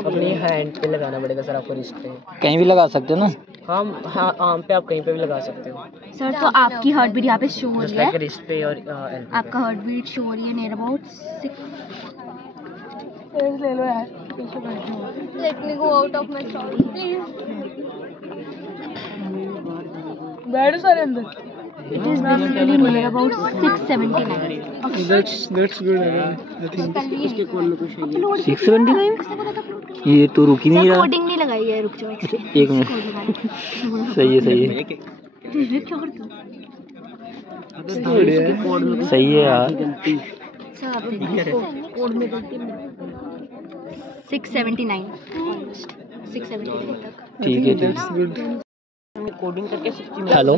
अपनी हैंड पे लगाना पड़ेगा सर आपको, रिस्ट पे। कहीं भी लगा सकते हो ना? हाँ, आर्म पे आप कहीं पे भी लगा सकते हो सर। तो आपकी हार्ट बीट यहाँ पे शो हो रही है, रिस्ट पे और आपका हार्ट बीट शो हो रही है नियर अबाउट 6। ले लो यार, let me go out of my stall please. बैठो सारे अंदर। It is basically near about 679. That's good. I think 679? ये तो रुक ही नहीं रहा। कोडिंग नहीं लगाई है, रुक जाओ एक मिनट। सही है। सही है यार। 679 तक। ठीक है। कोडिंग करके 60 हेलो।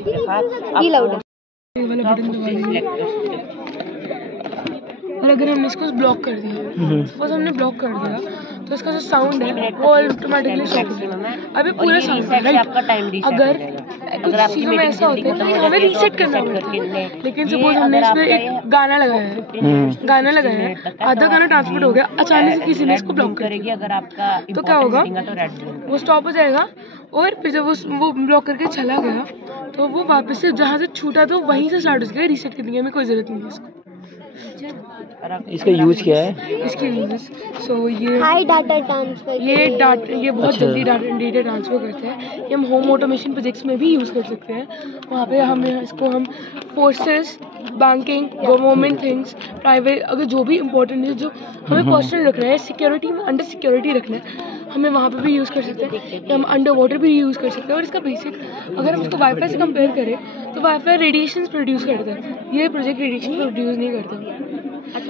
और अगर हमने इसको ब्लॉक कर दिया, सपोज हमने ब्लॉक कर दिया, तो इसका जो साउंड है वो ऑटोमेटिकली स्टॉप हो जाएगा। अभी पूरा साउंड अगर कुछ चीज़ों में ऐसा होता है कि हमें रीसेट करना पड़ता है, लेकिन सपोज हमने इसमें एक गाना लगाया है, आधा गाना ट्रांसमिट हो गया, अचानक से किसी ने इसको ब्लॉक कर दिया, तो क्या होगा, वो स्टॉप हो जाएगा। और फिर जब वो ब्लॉक करके चला गया, तो वो वापस से जहाँ से छूटा था वहीं से स्टार्ट हो जाएगा। रीसेट करने की हमें कोई ज़रूरत नहीं है इसको। इसका यूज क्या है? इसके यूजेस ये हाई डाटा ट्रांसफर, ये बहुत जल्दी डेटा ट्रांसफर करते हैं। ये हम होम ऑटोमेशन प्रोजेक्ट्स में भी यूज़ कर सकते हैं। वहाँ पे हम forces, banking, government things, private, अगर जो भी इम्पोर्टेंट है, जो हमें पर्सनल रखना है, सिक्योरिटी में अंडर सिक्योरिटी रखना है, हमें वहाँ पे भी यूज़ कर सकते हैं। या हम अंडर वाटर भी यूज़ कर सकते हैं। और इसका बेसिक अगर हम इसको वाईफाई से कंपेयर करें तो वाईफाई रेडिएशन प्रोड्यूस करता है, ये प्रोजेक्ट रेडिएशन प्रोड्यूस नहीं करता।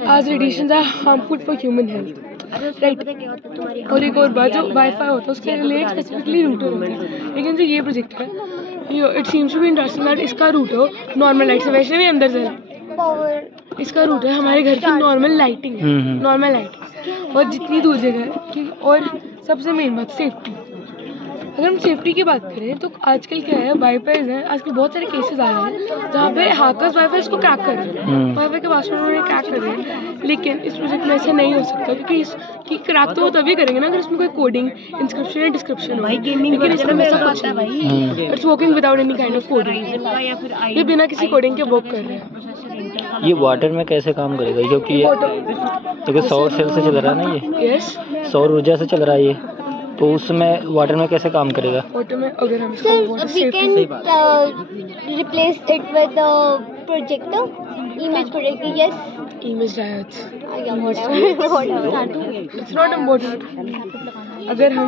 आज radiation are harmful for human health, right. और एक और बात, जो वाईफाई होता है उसके लिए स्पेसिफिकली रूटर होता है, लेकिन जो ये प्रोजेक्ट है, it seems to be interesting that इसका रूट हो नॉर्मल लाइट से। वैसे भी अंदर से इसका रूट है हमारे घर की नॉर्मल लाइटिंग है, नॉर्मल लाइट, और जितनी दूर जगह है। और सबसे मेन बात सेफ्टी। अगर हम सेफ्टी की बात करें तो आजकल क्या है, वाईफाई है, आजकल बहुत सारे केसेस आ रहे हैं जहाँ पे हैकर्स वाईफाई को क्रैक कर रहे हैं, वाईफाई के पासवर्ड उन्होंने क्रैक कर रहे हैं। लेकिन इस प्रोजेक्ट में ऐसा नहीं हो सकता, क्योंकि इसकी क्रैक तो वो तभी करेंगे ना अगर इसमें कोई कोडिंग, इंस्क्रिप्शन या डिस्क्रिप्शन हो। लेकिन इसमें ऐसा कुछ नहीं, it's working without any kind of coding. ये बिना किसी कोडिंग के वर्क कर रहे हैं। ये वाटर में कैसे काम करेगा? क्योंकि सौर सेल से चल रहा है ना, ये सौर ऊर्जा से चल रहा है ये, तो उसमें वाटर में कैसे काम करेगा? वाटर में अगर हम replace it with projector, image projector, yes, image diodes, it's not important. अगर हम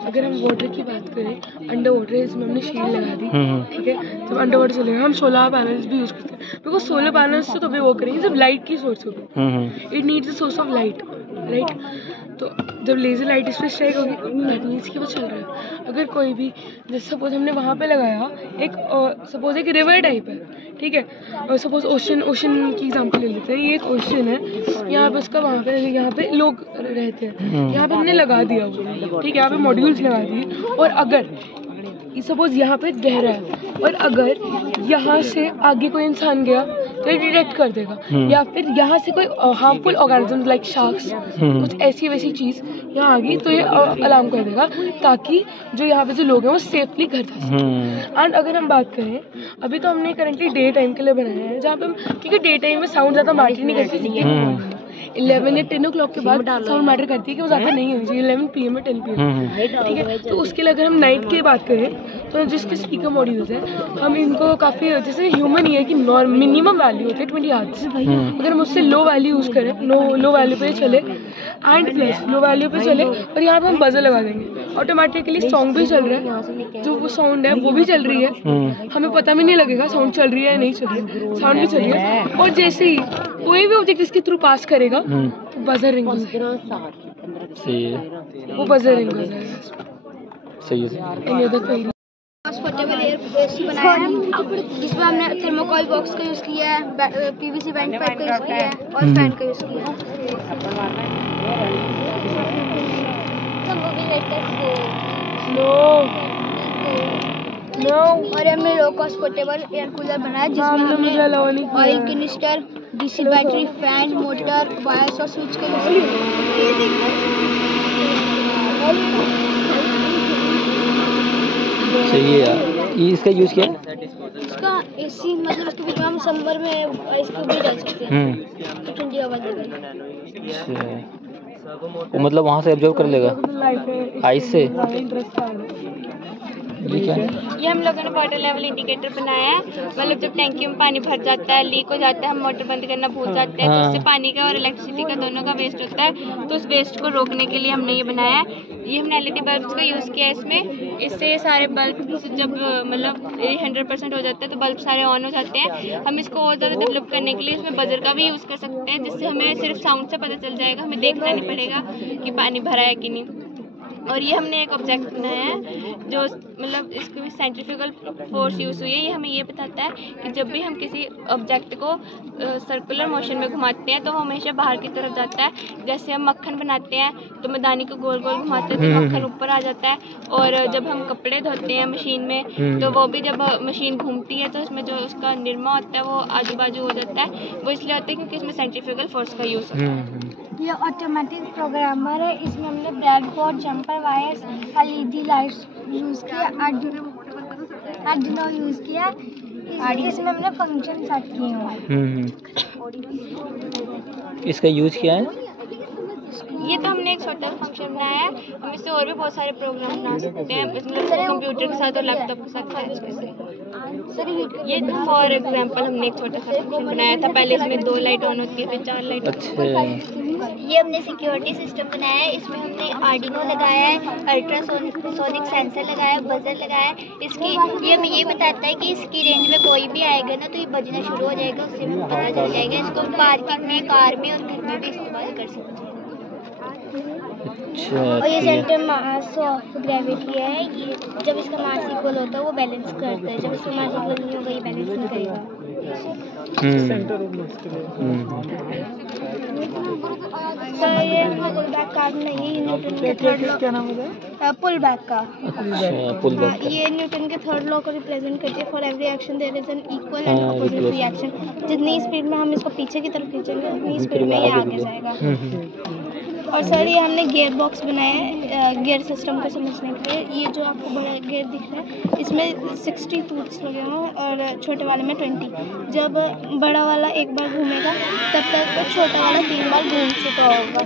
अगर हम वाटर की बात करें, अंडर वाटर इसमें हमने शील्ड लगा दी, ठीक है। जब अंडर वाटर चलेगा हम सोलर पैनल्स भी यूज़ करते हैं, बिकॉज सोलर पैनल्स से तो भी वो करेंगे जब लाइट की सोर्स होगी, it needs a source of light, right. तो जब लेज़र लाइट इस पर स्ट्राइक होगी, दैट मीन्स कि वो चल रहा है। अगर कोई भी, जैसे सपोज हमने वहाँ पे लगाया सपोज एक रिवर टाइप है, ठीक है, और सपोज ओशन की एग्जांपल ले लेते हैं। ये एक ओशन है, यहाँ पे उसका वहाँ पे लोग रहते हैं, यहाँ पे हमने लगा दिया वो, ठीक है, यहाँ पे मॉड्यूल्स लगा दिए। और अगर सपोज यहाँ पे गहरा है, और अगर यहाँ से आगे कोई इंसान गया तो ये डिटेक्ट कर देगा, या फिर यहाँ से कोई हार्मफुल ऑर्गेनिज्म लाइक शार्क्स, कुछ ऐसी वैसी चीज़ यहाँ आ गई तो ये अलार्म कर देगा, ताकि जो यहाँ पे जो लोग हैं वो सेफली घर जा सकें। एंड अगर हम बात करें, अभी तो हमने करंटली डे टाइम के लिए बनाया है, जहाँ पे हम, क्योंकि डे टाइम में साउंड ज़्यादा मैटर नहीं करती, 11 या 10 o'clock के बाद साउंड मैटर करती है कि वो ज़्यादा नहीं होनी चाहिए, 11 PM या 10 PM, ठीक है। तो उसके लिए अगर हम नाइट की बात करें तो जिसके स्पीकर मॉड्यूल्स हैं, हम इनको काफ़ी, जैसे ह्यूमन ही है कि मिनिमम वैल्यू होती है 20 Hz, अगर हम उससे लो वैल्यू यूज़ करें, लो वैल्यू पे चले एंड प्लस लो वैल्यू पे चले, और यहाँ पे हम बजर लगा देंगे, ऑटोमेटिकली सॉन्ग भी चल रहा है, जो वो साउंड है वो भी चल रही है, हमें पता भी नहीं लगेगा साउंड चल रही है या नहीं चल रही है, साउंड भी चल रही है। और जैसे ही कोई भी ऑब्जेक्ट इसके थ्रू पास करेगा तो बजर रिंग हो जाएगा, सही है, वो बजर रिंग हो जाएगा, सही है। पोर्टेबल एयर बनाया है, जिसमें हमने थर्मोकॉल बॉक्स का यूज़ किया है, PVC बैंड पाइप का यूज़ किया है, और फैन का यूज़ किया है। और हमने low cost portable air cooler बनाया, जिसमें हमने oil canister, DC battery, fan, motor, wires और स्विच का सही है यार। ये इसका यूज़ क्या है? इसका एसी, मतलब इसके बीच में हम समर में इसको भी डाल सकते हैं तो ठंडी हवा देगा। वो मतलब वहाँ से एब्जॉर्ब कर लेगा आइस से। ये क्या है? ये हम लोगों ने वाटर लेवल इंडिकेटर बनाया है। मतलब जब टैंकी में पानी भर जाता है, लीक हो जाता है, हम मोटर बंद करना भूल जाते हैं, तो उससे पानी का और इलेक्ट्रिसिटी का दोनों का वेस्ट होता है। तो उस वेस्ट को रोकने के लिए हमने ये बनाया है। ये हमने एलईडी बल्ब्स का यूज़ किया है इसमें। इससे सारे बल्ब जब मतलब 100% हो जाता है तो बल्ब सारे ऑन हो जाते हैं। हम इसको और ज़्यादा डेवलप करने के लिए इसमें बजर का भी यूज़ कर सकते हैं, जिससे हमें सिर्फ साउंड से पता चल जाएगा, हमें देखना नहीं पड़ेगा कि पानी भरा है कि नहीं। और ये हमने एक ऑब्जेक्ट बनाया है जो मतलब इसको भी सेंट्रीफ्यूगल फोर्स यूज़ हुई है। ये हमें ये बताता है कि जब भी हम किसी ऑब्जेक्ट को सर्कुलर मोशन में घुमाते हैं तो वो हमेशा बाहर की तरफ जाता है। जैसे हम मक्खन बनाते हैं तो मैदानी को गोल गोल घुमाते हैं तो मक्खन ऊपर आ जाता है। और जब हम कपड़े धोते हैं मशीन में तो वो भी जब मशीन घूमती है तो उसमें जो उसका निरमा होता है वो आजू बाजू हो जाता है। वो इसलिए होता है क्योंकि इसमें सेंट्रीफ्यूगल फोर्स का यूज़ होता है। ये ऑटोमेटिक प्रोग्रामर है। इसमें हमने breadboard, jumper wires, LED lights use किया, आर्डिनो यूज़ किया। इसमें हमने फंक्शन सेट किए हुए। इसका यूज़ क्या है? ये तो हमने एक छोटा फंक्शन बनाया है। हम इससे और भी बहुत सारे प्रोग्राम बना सकते हैं, मतलब कंप्यूटर के साथ और लैपटॉप के साथ कर सकते हैं। ये फॉर एग्जांपल हमने एक छोटा सा फंक्शन बनाया था। पहले इसमें 2 लाइट ऑन होती है, फिर 4 लाइट। अच्छा। ये हमने सिक्योरिटी सिस्टम बनाया है। इसमें हमने आर्डिनो लगाया है, अल्ट्रासोनिक सेंसर लगाया है, बजर लगाया है। इसकी ये हमें ये बताता है कि इसकी रेंज में कोई भी आएगा ना तो ये बजना शुरू हो जाएगा, उससे हमें पता चल जाएगा। इसको पार्किंग में, कार में और घर में भी इस्तेमाल कर सकते हैं। अच्छा। और ये सेंटर मास ऑफ ग्रेविटी है। ये जब इसका मास इक्वल होता है वो बैलेंस करता है, जब इसका मास इक्वल नहीं होगा ये बैलेंस नहीं करेगा। सर ये पुल बैक कार्ड नहीं है, न्यूटन के थर्ड लॉ। क्या नाम है? पुल बैक का। Pull back. ये न्यूटन के थर्ड लॉ को रिप्रेजेंट करती है। For every action there is an equal and opposite reaction. जितनी स्पीड में हम इसको पीछे की तरफ खींचेंगे उतनी स्पीड में ये आगे जाएगा। और सर ये हमने गियर बॉक्स बनाया है गियर सिस्टम को समझने के लिए। ये जो आपको बड़ा गियर दिख रहा है इसमें 60 टूथ्स लगे हुए हैं और छोटे वाले में 20। जब बड़ा वाला एक बार घूमेगा तब तक तो छोटा वाला 3 बार घूम चुका होगा।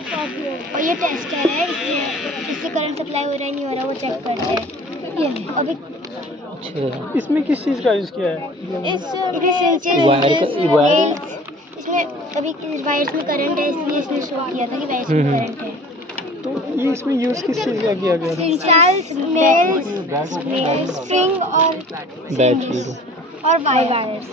और ये टेस्टर है, इससे करंट सप्लाई हो रहा है नहीं हो रहा वो चेक करते हैं। ये अभी इसमें किस चीज़ का यूज़ किया है? इसमें अभी वायर्स में करंट है इसलिए इसने शो किया था कि वायर्स में करंट है। तो ये इसमें यूज़ किस चीज़ का किया गया? स्ट्रिंग और बैटरी और वायर्स।